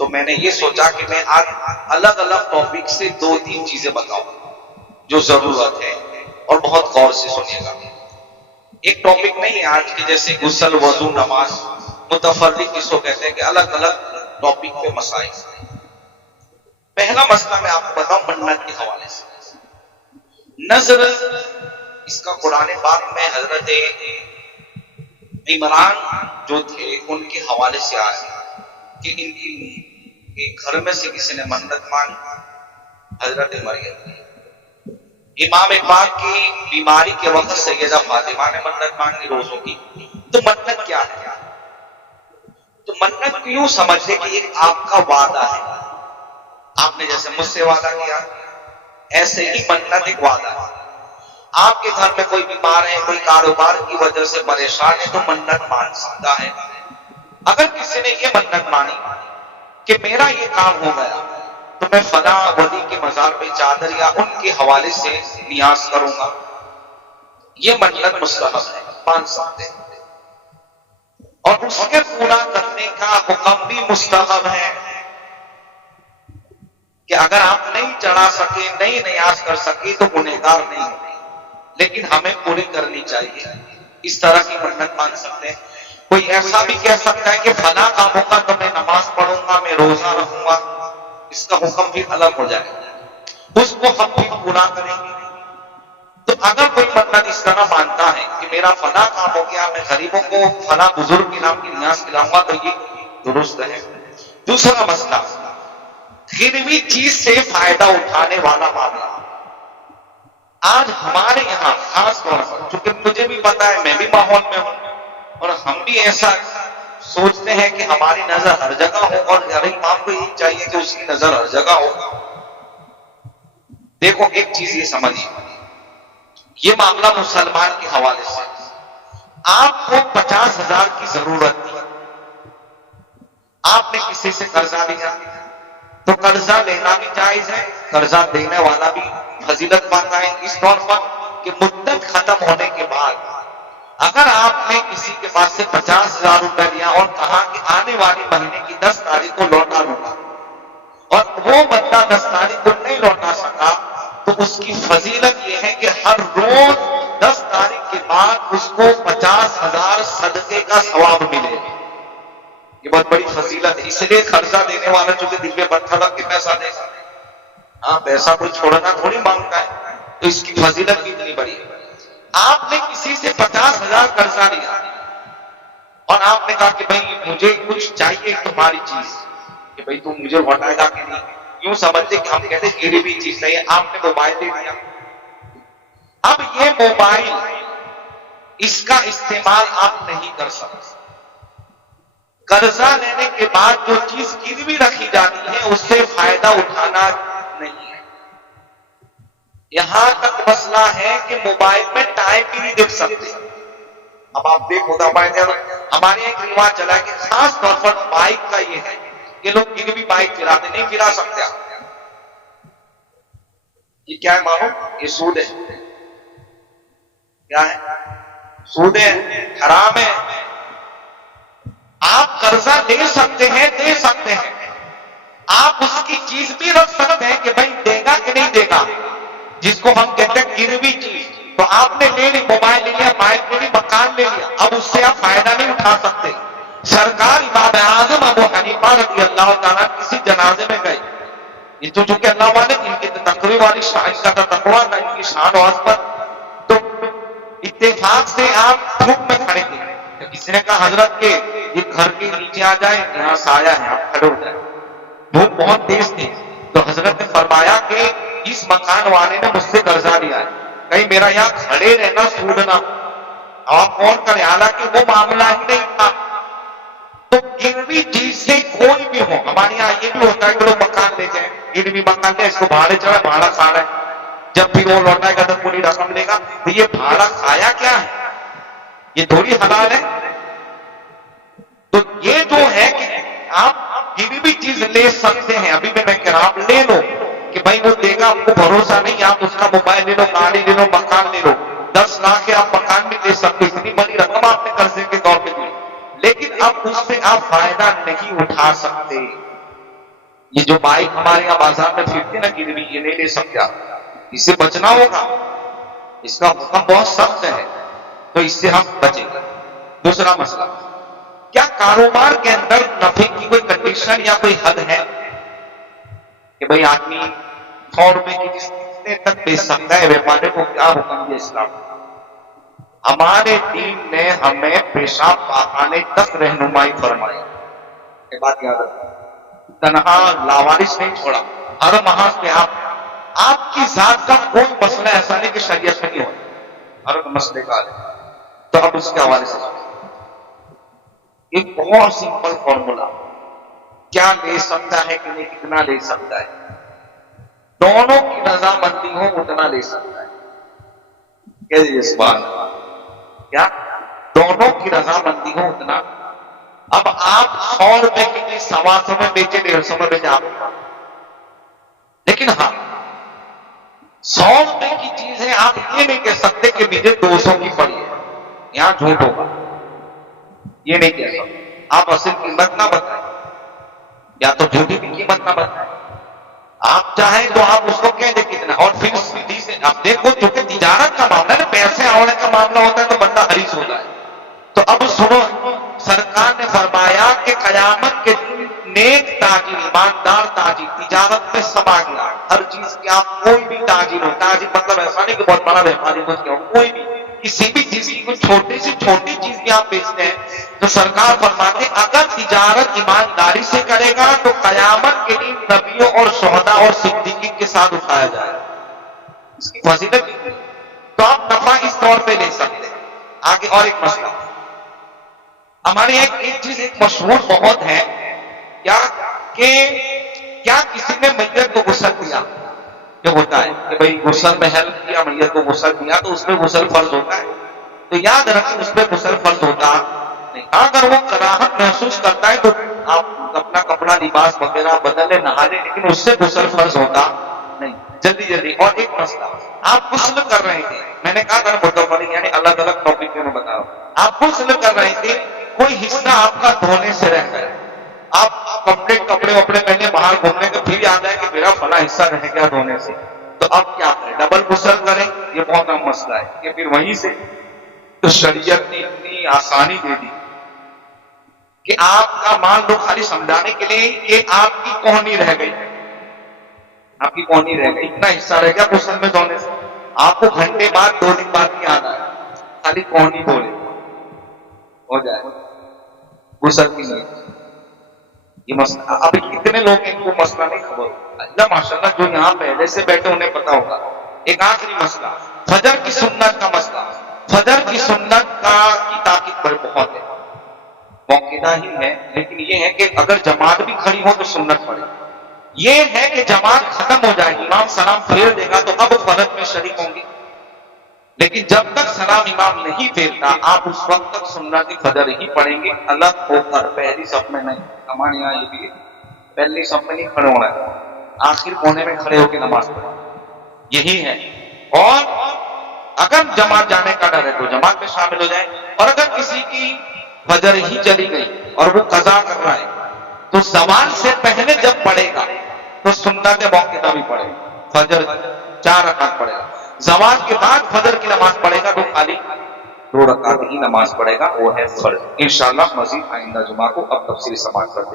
تو میں نے یہ سوچا کہ میں آج الگ الگ ٹاپک سے 2-3 چیزیں بتاؤں جو ضرورت ہے، اور بہت غور سے سنیے گا۔ ایک ٹاپک نہیں آج کے جیسے غسل، وضو، نماز، متفرق کس کو کہتے ہیں کہ الگ الگ ٹاپک پہ مسائل۔ پہلا مسئلہ میں آپ کو بتاؤں منت کے حوالے سے۔ نظر اس کا قرآن پاک میں حضرت عمران جو تھے ان کے حوالے سے آیا کہ ان کے گھر میں سے کسی نے منت مانگی، حضرت مریم۔ امام پاک کی بیماری کے وقت سیدہ فاطمہ نے منت مانگی روزوں کی۔ تو منت کیا ہے؟ تو منت یوں سمجھے کہ یہ آپ کا وعدہ ہے، آپ نے جیسے مجھ سے وعدہ کیا ایسے ہی منت ایک وعدہ ہے۔ آپ کے گھر میں کوئی بیمار ہے، کوئی کاروبار کی وجہ سے پریشان ہے تو منت مانگ سکتا ہے۔ اگر کسی نے یہ منت مانی کہ میرا یہ کام ہو گیا تو میں فلاں ولی کے مزار پہ چادر یا ان کے حوالے سے نیاز کروں گا، یہ منت مستحب ہے، مان سکتے ہیں، اور اس کے پورا کرنے کا حکم بھی مستحب ہے کہ اگر آپ نہیں چڑھا سکے، نہیں نیاز کر سکے تو گنہگار نہیں ہوتے، لیکن ہمیں پوری کرنی چاہیے۔ اس طرح کی منت مان سکتے ہیں۔ کوئی ایسا بھی کہہ سکتا ہے کہ فلاں کام ہوگا تو میں نماز پڑھوں گا، میں روزہ رکھوں گا، اس کا حکم بھی الگ ہو جائے گا، اس کو ہم بھی پورا کریں گے۔ تو اگر کوئی منت اس طرح مانتا ہے کہ میرا فلاں کام ہو گیا، میں غریبوں کو فلاں بزرگ کے نام کی نیاز کھلاؤں گا، تو یہ درست ہے۔ دوسرا مسئلہ، گروی چیز سے فائدہ اٹھانے والا معاملہ۔ آج ہمارے یہاں خاص طور پر، چونکہ مجھے بھی پتا ہے میں بھی ماحول میں ہوں، اور ہم بھی ایسا سوچتے ہیں کہ ہماری نظر ہر جگہ ہو، اور ہر امام کو یہی چاہیے کہ اس کی نظر ہر جگہ ہو۔ دیکھو ایک چیز یہ سمجھیے، یہ معاملہ مسلمان کے حوالے سے، آپ کو 50,000 کی ضرورت تھی، آپ نے کسی سے قرضہ لیا، تو قرضہ لینا بھی جائز ہے، قرضہ دینے والا بھی فضیلت پاتا ہے، اس طور پر کہ مدت ختم ہونے کے بعد اگر آپ نے کسی کے پاس سے 50,000 روپے لیا اور کہا کہ آنے والی مہینے کی 10 تاریخ کو لوٹا لوں گا، اور وہ بندہ 10 تاریخ کو نہیں لوٹا سکا، تو اس کی فضیلت یہ ہے کہ ہر روز 10 تاریخ کے بعد اس کو 50,000 صدقے کا ثواب ملے گا۔ یہ بہت بڑی فضیلت ہے، اس لیے قرضہ دینے والا چونکہ دل میں بڑھتا لگ کے پیسہ دے گا، ہاں پیسہ کوئی چھوڑنا تھوڑی مانگتا ہے، تو اس کی فضیلت بھی اتنی بڑی ہے۔ آپ نے کسی سے 50,000 قرضہ لیا اور آپ نے کہا کہ بھائی مجھے کچھ چاہیے تمہاری چیز، کہ بھائی تم مجھے لوٹائے گا کہ نہیں، یوں سمجھتے کہ ہم کہتے ہیں گری بھی چیز نہیں ہے، آپ نے موبائل دے دیا۔ اب یہ موبائل اس کا استعمال آپ نہیں کر سکتے، قرضہ لینے کے بعد جو چیز گروی رکھی جاتی ہے اس سے فائدہ اٹھانا نہیں ہے۔ یہاں تک مسئلہ ہے کہ موبائل میں ٹائم بھی نہیں دیکھ سکتے۔ اب آپ دیکھو ہمارے ایک رواج چلا ہے کہ خاص طور پر بائک کا یہ ہے کہ لوگ گروی بائک چلاتے نہیں چلا سکتے۔ یہ کیا ہے معلوم؟ یہ سود ہے۔ کیا ہے؟ سود ہے، حرام ہے۔ آپ قرضہ دے سکتے ہیں، دے سکتے ہیں، آپ اس کی چیز بھی رکھ سکتے ہیں کہ بھائی دے گا کہ نہیں دے گا، جس کو ہم کہتے ہیں گروی چیز۔ تو آپ نے لے لی، موبائل لے لیا، بائک لے لی، مکان لے لیا، اب اس سے آپ فائدہ نہیں اٹھا سکتے۔ سرکار امام اعظم ابو حنیفہ رضی اللہ تعالیٰ کسی جنازے میں گئے، یہ تو چونکہ اللہ والے ان کی تقوی والی شان، ان کا تقویٰ تھا، ان کی شان و عظمت، تو اتفاق سے آپ دھوپ میں کھڑے تھے، تو کسی نے کہا حضرت کے یہ گھر کے نیچے آ جائے، یہاں سایہ ہے، آپ کھڑے ہو جائیں۔ دھوپ بہت تیز تھی، تو حضرت نے فرمایا کہ اس مکان والے نے مجھ سے قرضہ لیا ہے، کہیں میرا یہاں کھڑے رہنا سود نہ، آپ کون کرے، حالانکہ وہ معاملہ ہی نہیں تھا۔ تو گروی چیز سے کوئی بھی ہو، ہمارے یہاں یہ بھی ہوتا ہے کہ لوگ مکان لے جائیں، گروی مکان لے، اس کو بھاڑے چڑھا، بھاڑا کھا رہا ہے، جب بھی وہ لوٹائے گا تو پوری رقم لے گا، تو یہ بھاڑا کھایا کیا ہے؟ یہ تھوڑی حلال ہے۔ تو یہ جو ہے کہ آپ گروی چیز لے سکتے ہیں، ابھی میں کہہ رہا آپ لے لو کہ بھائی وہ دے گا، آپ کو بھروسہ نہیں، آپ اس کا موبائل لے لو، گاڑی لے لو، مکان لے لو، 10 لاکھ کے آپ مکان بھی لے سکتے، اتنی بڑی رقم آپ نے قرضے کے طور پہ دی، لیکن اب اس سے آپ فائدہ نہیں اٹھا سکتے۔ یہ جو بائک ہمارے یہاں بازار میں پھرتے نا گروی، یہ نہیں لے سکتے آپ، اس سے بچنا ہوگا، اس کا حکم بہت سخت ہے، تو اس سے ہم بچیں گے۔ دوسرا مسئلہ، کیا کاروبار کے اندر نفع کی کوئی کنڈیشن یا کوئی حد ہے کہ بھئی آدمی 100 روپے کی چیز کتنے تک بیچ سکتا ہے؟ ویپاری کو کیا حکم دیا اسلام؟ ہمارے دین نے ہمیں پیشاب پاخانے تک رہنمائی فرمائی، یہ بات یاد رکھیں، تنہا لاوارث نہیں چھوڑا، ہر محاذ پہ آپ کی ذات کا کوئی مسئلہ ایسا نہیں کہ شریعت میں نہیں ہوتا، ہر مسئلے کا ہے، تو اب اس کے حوالے سے ایک بہت سمپل فارمولا، کیا لے سکتا ہے کہ نہیں، کتنا لے سکتا ہے، دونوں کی رضامندی ہو اتنا لے سکتا ہے، کہہ اس بات کیا دونوں کی رضامندی ہو اتنا۔ اب آپ 100 روپے کی چیز 125 میں بیچے، 150 میں بیچے آپ، لیکن ہاں 100 روپے کی چیز ہے، آپ یہ نہیں کہہ سکتے کہ مجھے 200 کی پڑی ہے، یہاں جھوٹ ہوگا، یہ نہیں کہہ سکتے، آپ اصل قیمت نہ بتائیں یا تو جھوٹی کی قیمت نہ بتائیں، آپ چاہیں تو آپ اس کو کہہ دیں کتنا، اور پھر سیدھی سے آپ دیکھو، چونکہ تجارت کا معاملہ ہے، پیسے آنے کا معاملہ ہوتا ہے تو بندہ حریص ہوتا ہے۔ تو اب سنو، سرکار نے فرمایا کہ قیامت کے دن نیک تاجر، ایماندار تاجر تجارت میں سما گیا، ہر چیز کی آپ کوئی بھی تاجر ہو، تاجر مطلب ایسا نہیں کہ بہت بڑا ویپاری بن گیا ہو، کوئی بھی کسی بھی چیز کی کوئی چھوٹی سی چھوٹی چیز بھی آپ بیچتے ہیں، تو سرکار فرماتے اگر تجارت ایمانداری سے کرے گا تو قیامت کے دن نبیوں اور شہداء اور صدیقین کے ساتھ اٹھایا جائے گا، اس کی فضیلت کتنی، تو آپ نفع اس طور پہ لے سکتے ہیں۔ آگے اور ایک مسئلہ، ہمارے ایک چیز ایک مشہور بہت ہے، کیا کہ کیا کسی نے میت کو غسل دیا، جو ہوتا ہے کہ بھئی غسل میں ہیلپ کیا، میت کو غسل دیا تو اس پہ غسل فرض ہوتا ہے، تو یاد رکھیں اس پہ غسل فرض ہوتا نہیں، اگر وہ کراہت محسوس کرتا ہے تو آپ اپنا کپڑا لباس وغیرہ بدلے نہا لیں، لیکن اس سے غسل فرض ہوتا نہیں، جلدی۔ اور ایک مسئلہ، آپ غسل کر رہے تھے، میں نے کہا اگر متفرق یعنی الگ الگ ٹاپک میں بتاؤ، آپ غسل کر رہے تھے، کوئی حصہ آپ کا دھونے سے رہ گیا، آپ کپڑے وپڑے پہنے باہر گھومنے کے، پھر یاد ہے کہ میرا فلاں حصہ رہ گیا دھونے سے، تو اب کیا کریں، ڈبل غسل کریں، یہ بہت اہم مسئلہ ہے کہ پھر وہیں سے، تو شریعت نے اتنی آسانی دے دی کہ آپ کا مان لو خالی سمجھانے کے لیے کہ آپ کی کوہنی رہ گئی، آپ کی کوہنی رہ گئی، اتنا حصہ رہ گیا غسل میں دھونے سے، آپ کو گھنٹے بعد 2 دن بعد نہیں آنا ہے، خالی کوہنی دھو لیں ہو جائے غسل کی نہیں، یہ مسئلہ اب کتنے لوگ ان کو مسئلہ نہیں خبر، اللہ ماشاءاللہ جو یہاں پہلے سے بیٹھے انہیں پتا ہوگا۔ ایک آخری مسئلہ، فجر کی سنت کا مسئلہ، فجر کی سنت کی طاقت پر بہت ہے، موقعہ ہی ہے، لیکن یہ ہے کہ اگر جماعت بھی کھڑی ہو تو سنت پڑے، یہ ہے کہ جماعت ختم ہو جائے گی، امام سلام پھیر دے گا تو اب فرض میں شریک ہوں گی، لیکن جب تک سلام امام نہیں پھیرتا آپ اس وقت تک سنت فجر ہی پڑھیں گے، الگ ہو کر، پہلی صف میں نہیں، ہمارے یہاں یہ بھی پہلی صف میں نہیں کھڑے ہونا ہے، آخر کونے میں کھڑے ہو کے نماز پڑھیں، یہی ہے۔ اور اگر جماعت جانے کا ڈر ہے تو جماعت میں شامل ہو جائیں، اور اگر کسی کی فجر ہی چلی گئی اور وہ قضا کر رہا ہے تو زوال سے پہلے جب پڑھے گا تو سنت موقعہ بھی پڑھے گا، فجر 4 رکعت پڑھے گا، زوال کے بعد فجر کی نماز پڑھے گا تو خالی 2 رکعت ہی نماز پڑھے گا، وہ ہے فرض۔ انشاءاللہ مزید آئندہ جمعہ کو اب تفصیل سماعت کرتے ہیں۔